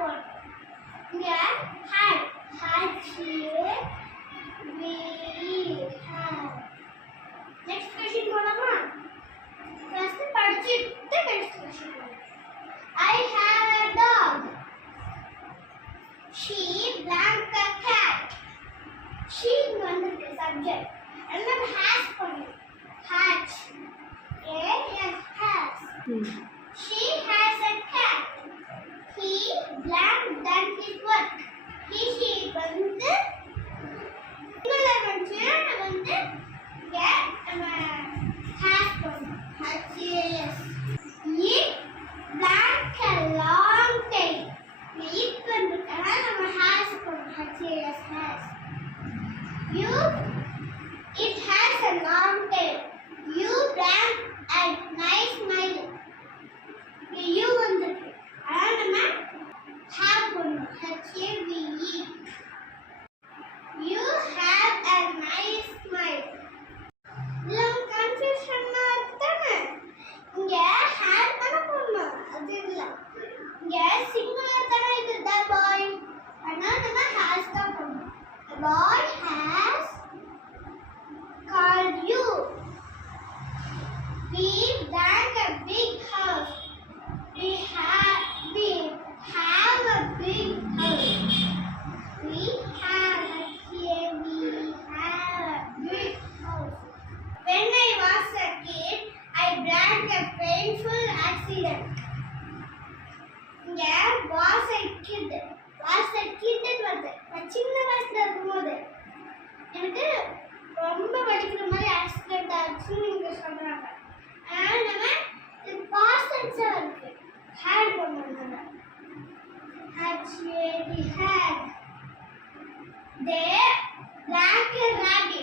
போறோம். இங்க had had we had. Next question போலாமா? First படிச்சிட்டு next question போலாம். I have a dog. She blank a cat. She வந்து subject. And then has போறோம். Hat. Yes, has. She has a cat. He blank done his work. He she வந்து இதுல வந்து get has போறோம். Yes. It blank a long tail. It வந்துட்டா நம்ம has போறோம். Yes, has. You it has a long tail. You blank a nice smile. You வந்துட்டு அதான் நம்ம have போடணும். HAVE. You have a nice smile. இதெல்லாம் கன்ஃபியூஷனா இருக்குதானே? இங்க have தானே போடணும். அது இல்ல. இங்க சிங்குலர் தானே இது the boy. அதனால நம்ம has தான் போடணும். The boy has called you. We blank a big house. We have a big house. We have a big house. When I was a kid, I blank a painful accident. இங்க was a kid வருது. நான் சின்ன வயசுல இருக்கும்போது எனக்கு ரொம்ப வலிக்கிற மாதிரி ஆக்சிடென்ட் ஆச்சுன்னு இங்க சொல்றாங்க. ஆனால் நம்ம இது பாஸ்ட் டென்ஸா இருக்கு. had போடணும். had. They blank a rabbit.